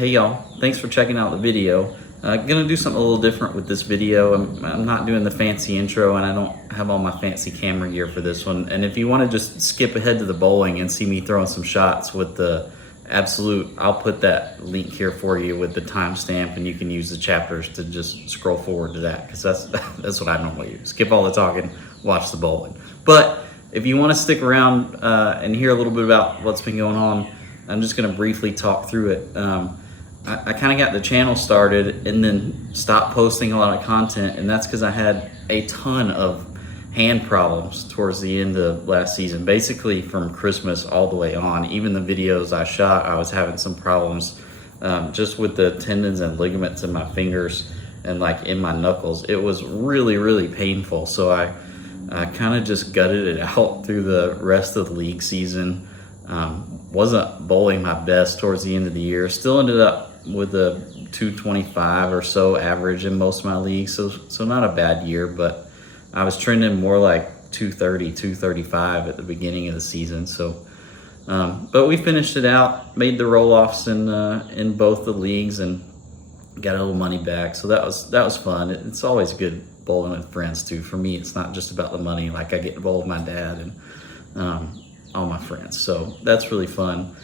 Hey y'all, thanks for checking out the video. Gonna do something a little different with this video. I'm not doing the fancy intro and I don't have all my fancy camera gear for this one. And if you wanna just skip ahead to the bowling and see me throwing some shots with the Absolute, I'll put that link here for you with the timestamp, and you can use the chapters to just scroll forward to that, because that's what I normally use. Skip all the talking, watch the bowling. But if you wanna stick around and hear a little bit about what's been going on, I'm just gonna briefly talk through it. I kind of got the channel started and then stopped posting a lot of content, and that's because I had a ton of hand problems towards the end of last season. Basically from Christmas all the way on, even the videos I shot, I was having some problems just with the tendons and ligaments in my fingers and like in my knuckles. It was really, really painful. So I kind of just gutted it out through the rest of the league season. Wasn't bowling my best towards the end of the year. Still ended up with a 225 or so average in most of my leagues. So not a bad year, but I was trending more like 230, 235 at the beginning of the season. So, but we finished it out, made the roll-offs in both the leagues and got a little money back. So that was fun. It's always good bowling with friends too. For me, it's not just about the money. Like I get to bowl with my dad and all my friends. So that's really fun.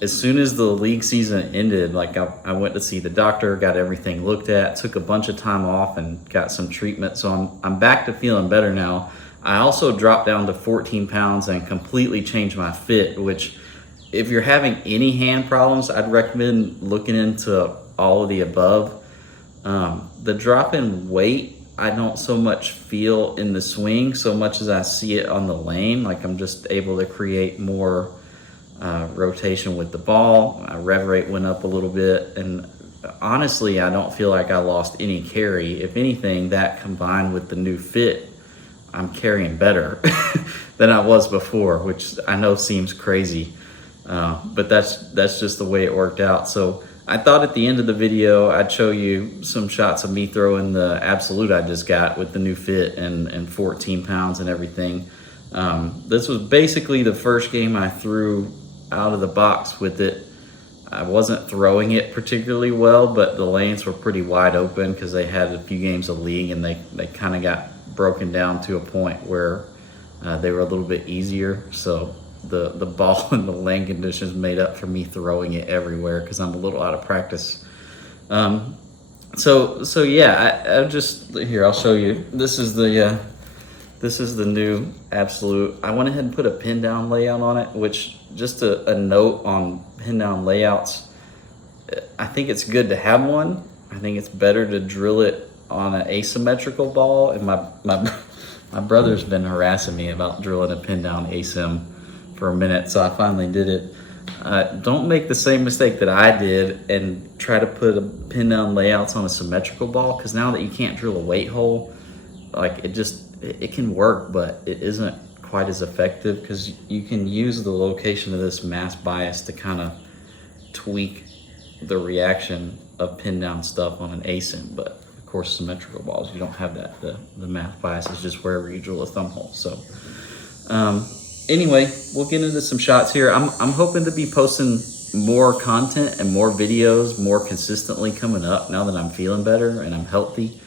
As soon as the league season ended, like I went to see the doctor, got everything looked at, took a bunch of time off and got some treatment. So I'm back to feeling better now. I also dropped down to 14 pounds and completely changed my fit, which if you're having any hand problems, I'd recommend looking into all of the above. The drop in weight, I don't so much feel in the swing so much as I see it on the lane. Like I'm just able to create more rotation with the ball. My rev rate went up a little bit, and honestly I don't feel like I lost any carry. If anything, that combined with the new fit, I'm carrying better than I was before, which I know seems crazy, but that's just the way it worked out. So I thought at the end of the video I'd show you some shots of me throwing the Absolute I just got with the new fit and 14 pounds and everything. This was basically the first game I threw out of the box with it. I wasn't throwing it particularly well, but the lanes were pretty wide open because they had a few games of league and they kind of got broken down to a point where they were a little bit easier. So the ball and the lane conditions made up for me throwing it everywhere because I'm a little out of practice. So yeah, I just, here, I'll show you. This is the new Absolute. I went ahead and put a pin down layout on it, which just a note on pin down layouts. I think it's good to have one. I think it's better to drill it on an asymmetrical ball. And my brother's been harassing me about drilling a pin down asym for a minute, so I finally did it. Don't make the same mistake that I did and try to put a pin down layouts on a symmetrical ball, because now that you can't drill a weight hole, like it can work, but it isn't quite as effective because you can use the location of this mass bias to kind of tweak the reaction of pin down stuff on an asym. But of course, symmetrical balls, you don't have that. The mass bias is just wherever you drill a thumb hole. So anyway, we'll get into some shots here. I'm hoping to be posting more content and more videos more consistently coming up now that I'm feeling better and I'm healthy.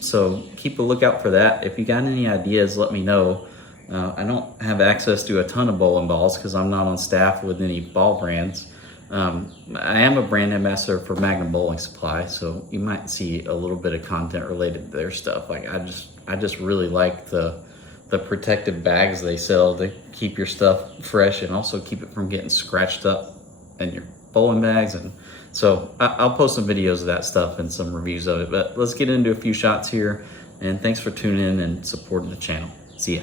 So keep a lookout for that. If you got any ideas, let me know. I don't have access to a ton of bowling balls because I'm not on staff with any ball brands. I am a brand ambassador for Magnum Bowling Supply, so you might see a little bit of content related to their stuff. Like I just really like the protective bags they sell to keep your stuff fresh and also keep it from getting scratched up in your bowling bags. And so I'll post some videos of that stuff and some reviews of it, but let's get into a few shots here. And thanks for tuning in and supporting the channel. See ya.